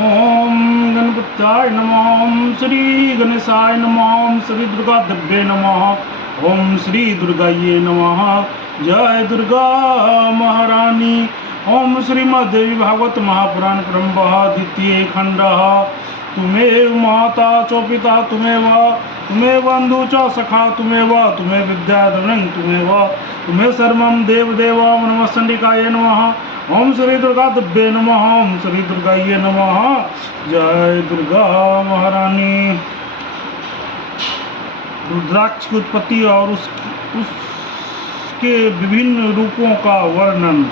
ओम गणपत्याय नमः। ओम श्री गणेशाय नमः। ओम श्री दुर्गा देव्ये नमः। ओम श्री दुर्गाये नमः। जय दुर्गा महारानी। ओम श्रीमद्देवी भागवत महापुराण क्रमः द्वितीय खंडः। तुमेव माता च पिता तुमेव बंधु च सखा तुमेव विद्याधरं तुम्हें सर्वं देवदेव नमस्संडिकाय नमः। ओम श्री दुर्गा देव्ये नमः। ओम श्री दुर्गाये नमः। जय दुर्गा महारानी। रुद्राक्ष की उत्पत्ति और उसके विभिन्न रूपों का वर्णन।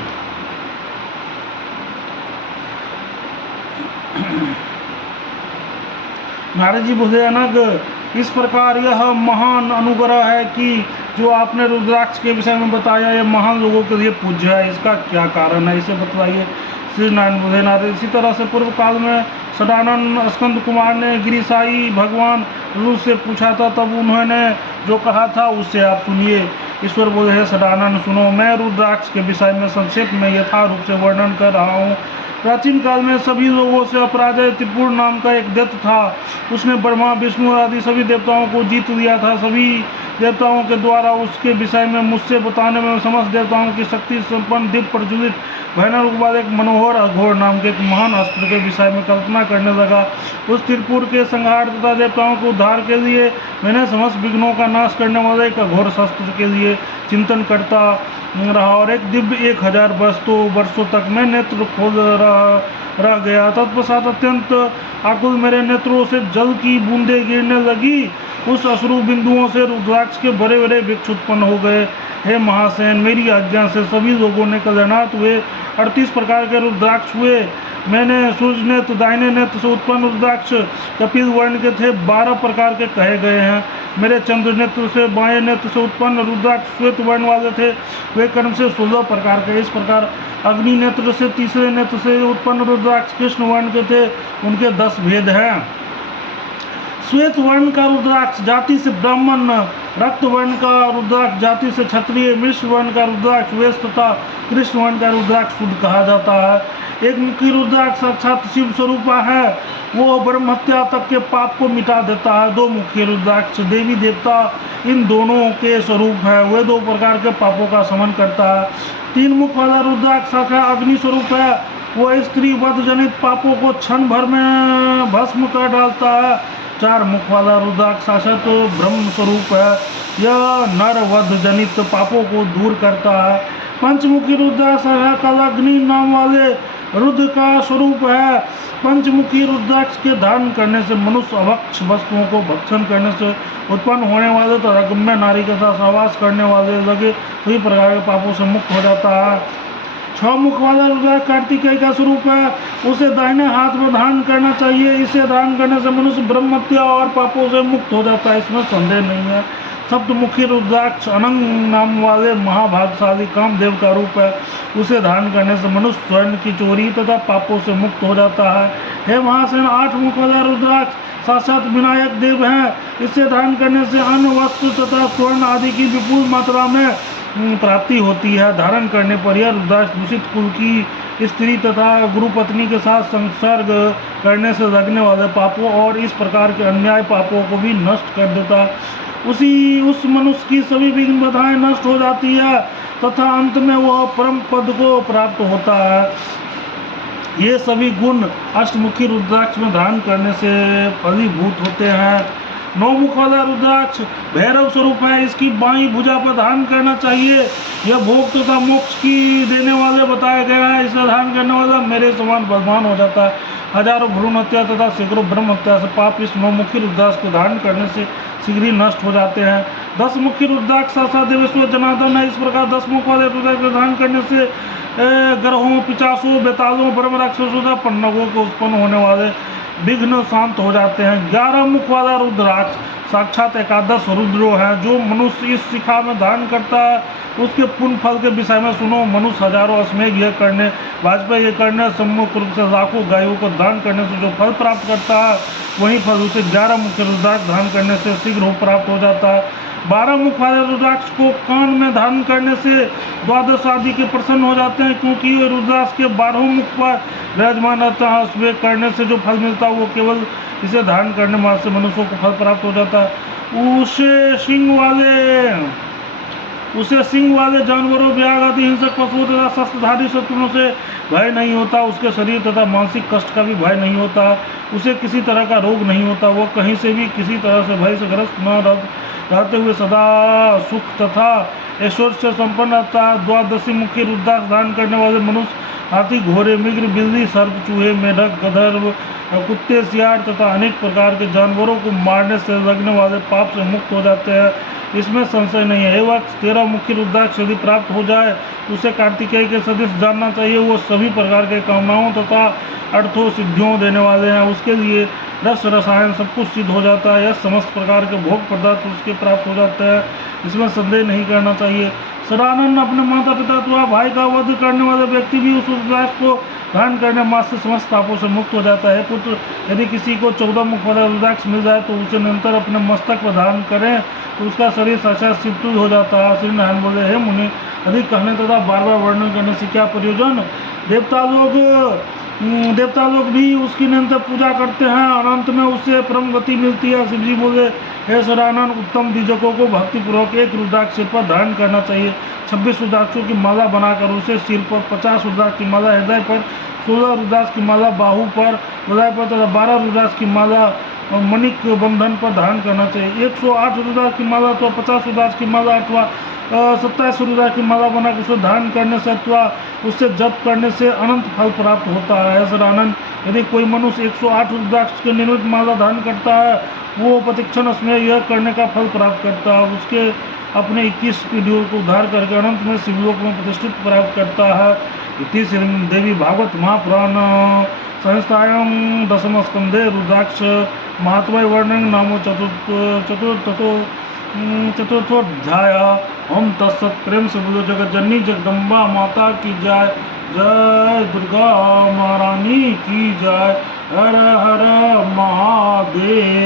नारद जी बोले, अनग इस प्रकार यह महान अनुग्रह है कि जो आपने रुद्राक्ष के विषय में बताया, यह महान लोगों के लिए पूज्य है। इसका क्या कारण है, इसे बतलाइए। श्री नारायण बोले, नारद इसी तरह से पूर्व काल में सदानंद स्कंद कुमार ने गिरिशाई भगवान रुद्र से पूछा था, तब उन्होंने जो कहा था उससे आप सुनिए। ईश्वर बोले, है सदानंद सुनो, मैं रुद्राक्ष के विषय में संक्षेप में यथारूप से वर्णन कर रहा हूँ। प्राचीन काल में सभी लोगों से अपराजय त्रिपुर नाम का एक दैत्य था। उसने ब्रह्मा विष्णु आदि सभी देवताओं को जीत लिया था। सभी देवताओं के द्वारा उसके विषय में मुझसे बताने में समस्त देवताओं की शक्ति संपन्न दिव्य प्रज्वलित भयानक रूप वाले एक मनोहर अघोर नाम के एक महान अस्त्र के विषय में कल्पना करने लगा। उस त्रिपुर के संहार तथा देवताओं के उद्धार के लिए मैंने समस्त विघ्नों का नाश करने वाले एक अघोर शस्त्र के लिए चिंतन करता रहा और एक दिव्य 1000 वर्षों तक मैं नेत्र खोल रह गया। तत्पश्चात अत्यंत आकुल मेरे नेत्रों से जल की बूंदें गिरने लगी। उस अश्रु बिंदुओं से रुद्राक्ष के बड़े बड़े वृक्ष उत्पन्न हो गए। हे महासेन, मेरी आज्ञा से सभी लोगों ने कल्याणार्थ हुए। 38 प्रकार के रुद्राक्ष हुए। मैंने सूर्य नेत्र दाहिने नेत्र से उत्पन्न रुद्राक्ष कपिल वर्ण के थे, 12 प्रकार के कहे गए हैं। मेरे चंद्र नेत्र से बाएं नेत्र से उत्पन्न रुद्राक्ष श्वेत वर्ण वाले थे, वे कर्म से 16 प्रकार के। इस प्रकार अग्नि नेत्र से तीसरे नेत्र से उत्पन्न रुद्राक्ष कृष्ण वर्ण के थे, उनके 10 भेद हैं। श्वेत वर्ण का रुद्राक्ष जाति से ब्राह्मण, रक्त वर्ण का रुद्राक्ष जाति से क्षत्रिय, मिश्र वर्ण का रुद्राक्ष वैश्य तथा कृष्ण वर्ण का रुद्राक्ष शुद्ध कहा जाता है। एक मुखी रुद्राक्ष साक्षात शिव स्वरूप है, वो ब्रह्म हत्या तक के पाप को मिटा देता है। 2 मुखी रुद्राक्ष देवी देवता इन दोनों के स्वरूप है, वे 2 प्रकार के पापों का शमन करता है। 3 मुख वाला रुद्राक्ष साक्षात अग्नि स्वरूप है, वह स्त्री वध जनित पापों को क्षण भर में भस्म कर डालता है। 4 मुख वाला रुद्राक्ष साक्षात तो ब्रह्म स्वरूप है, यह नर वध जनित पापों को दूर करता है। 5 मुखी रुद्राक्ष कालाग्नि नाम वाले रुद्र का स्वरूप है। 5 मुखी रुद्राक्ष के धारण करने से मनुष्य अभक्ष वस्तुओं को भक्षण करने से उत्पन्न होने वाले तो अगम्य नारी के साथ सहवास करने वाले लगे सभी प्रकार के पापों से मुक्त हो जाता है। 6 मुख वाला रुद्राक्ष कार्तिकेय का स्वरूप है, उसे दाहिने हाथ में धारण करना चाहिए। इसे धारण करने से मनुष्य ब्रह्म हत्या और पापों से मुक्त हो जाता है, इसमें संदेह नहीं है। सप्तमुखी रुद्राक्ष अनंग नाम वाले महाभागशाली कामदेव का रूप है, उसे धारण करने से मनुष्य स्वर्ण की चोरी तथा पापों से मुक्त हो जाता है। हे महासेन, 8 मुख वाला रुद्राक्ष साक्षात विनायक देव हैं, इसे धारण करने से अन्न वस्त्र तथा स्वर्ण आदि की विपुल मात्रा में प्राप्ति होती है। धारण करने पर यह रुद्राक्ष दूषित कुल की स्त्री तथा गुरु पत्नी के साथ संसर्ग करने से लगने वाले पापों और इस प्रकार के अन्याय पापों को भी नष्ट कर देता है। उस मनुष्य की सभी विघ्न बाधाएं नष्ट हो जाती है तथा अंत में वह परम पद को प्राप्त होता है। ये सभी गुण अष्टमुखी रुद्राक्ष में धारण करने से फलीभूत होते हैं। 9 मुख वाला रुद्राक्ष भैरव स्वरूप है, इसकी बाईं भुजा पर धारण करना चाहिए। यह भोग तथा मोक्ष की देने वाले बताया गया है, इसे धारण करने वाला मेरे समान बलवान हो जाता है। हजारों भ्रूण हत्या तथा सैकड़ों ब्रह्म हत्या से पाप इस 9 मुखी रुद्राक्ष को धारण करने से शीघ्र ही नष्ट हो जाते हैं। 10 मुखी रुद्राक्ष साक्षात देवेश्वर जनार्दन है। इस प्रकार 10 मुख वाले रुद्राक्ष को धारण करने से ग्रहों, पिचासों, बेतालों, ब्रह्म राक्षसों तथा पन्नगों को उत्पन्न होने वाले विघ्न शांत हो जाते हैं। 11 मुख वाला रुद्राक्ष साक्षात एकादश रुद्रो है, जो मनुष्य इस शिखा में धारण करता है उसके पुण्य फल के विषय में सुनो। मनुष्य हजारों अश्वमेघ यज्ञ करने, वाजपेयी यज्ञ करने, सम्मुख रूप से लाखों गायों को दान करने से जो फल प्राप्त करता है, वही फल उसे 11 मुख्य रुद्राक्ष धारण करने से शीघ्र प्राप्त हो जाता है। 12 मुख वाले रुद्राक्ष को कान में धारण करने से द्वादश आदि के प्रसन्न हो जाते हैं, क्योंकि ये रुद्राक्ष के 12 मुख पर विराजमान रहता है। उसमें करने से जो फल मिलता है वो केवल इसे धारण करने मात्र से मनुष्यों को फल प्राप्त हो जाता है। उसे सिंह वाले जानवरों, व्याघ्र आदि हिंसक पशुओं तथा शस्त्रधारी शत्रुओं से भय नहीं होता। उसके शरीर तथा मानसिक कष्ट का भी भय नहीं होता। उसे किसी तरह का रोग नहीं होता। वह कहीं से भी किसी तरह से भय से ग्रस्त न रहते हुए सदा सुख तथा ऐश्वर्य से संपन्न रहता है। द्वादशी मुखी रुद्राक्ष धारण करने वाले मनुष्य हाथी, घोड़े, मृग, बिल्ली, सर्प, चूहे, मेढक, गधर्व, कुत्ते, सियार तथा अनेक प्रकार के जानवरों को मारने से लगने वाले पाप से मुक्त हो जाते हैं। इसमें संशय नहीं है। एवं 13 मुखी रुद्राक्ष यदि प्राप्त हो जाए तो उसे कार्तिकेय के सदृश जानना चाहिए। वो सभी प्रकार के कामनाओं तथा अर्थों सिद्धियों देने वाले हैं। उसके लिए रस रसायन सब कुछ सिद्ध हो जाता है। यह समस्त प्रकार के भोग पदार्थ उसके प्राप्त हो जाते हैं। इसमें संदेह नहीं करना चाहिए। सदानंद अपने माता पिता अथवा भाई का वध करने वाले व्यक्ति भी उस रुद्राक्ष को धारण करने मात्र से समस्त पापों से मुक्त हो जाता है। पुत्र, यदि किसी को 14 मुख वाला रुद्राक्ष मिल जाए तो उसे निरंतर अपने मस्तक पर धारण करें तो उसका शरीर साक्षात शिवतुल्य हो जाता है। श्री नारायण बोले, हे मुनि, अधिक कहने तथा बार बार वर्णन करने से क्या प्रयोजन। देवता लोग भी उसकी निरंतर पूजा करते हैं। अनंत में उससे परम गति मिलती है। शिव जी बोले, हे सदानंद, उत्तम द्विजकों को भक्तिपूर्वक एक रुद्राक्ष सिर पर धारण करना चाहिए। 26 रुद्राक्षों की माला बनाकर उसे सिर पर, 50 रुद्राक्ष की माला हृदय पर, 16 रुद्राक्ष की माला बाहु पर, हृदय पर तथा 12 रुद्राक्ष की माला मणिक बंधन पर धारण करना चाहिए। 108 रुद्राक्ष की माला अथवा 50 रुद्राक्ष की माला अथवा 27 रुद्राक्ष की माला बनाकर उसे धारण करने से अथवा उससे जप करने से अनंत फल प्राप्त होता है। सदानंद, यदि कोई मनुष्य 108 रुद्राक्ष की निर्मित माला धारण करता है, वो प्रतिक्षण में यह करने का फल प्राप्त करता है। उसके अपने 21 पीढ़ियों को उद्धार करके अनंत में शिवलोक में प्रतिष्ठित प्राप्त करता है। इति श्रीदेवी भागवत महापुराण संहितायां 10 स्कंधे रुद्राक्ष महात्म्य वर्णन नामो चतुर्थोध्याय। ओम तत्सत्। प्रेम से बोलो जगत जननी जगदम्बा माता की जय। जय दुर्गा महारानी की जय। हर हर महादेव।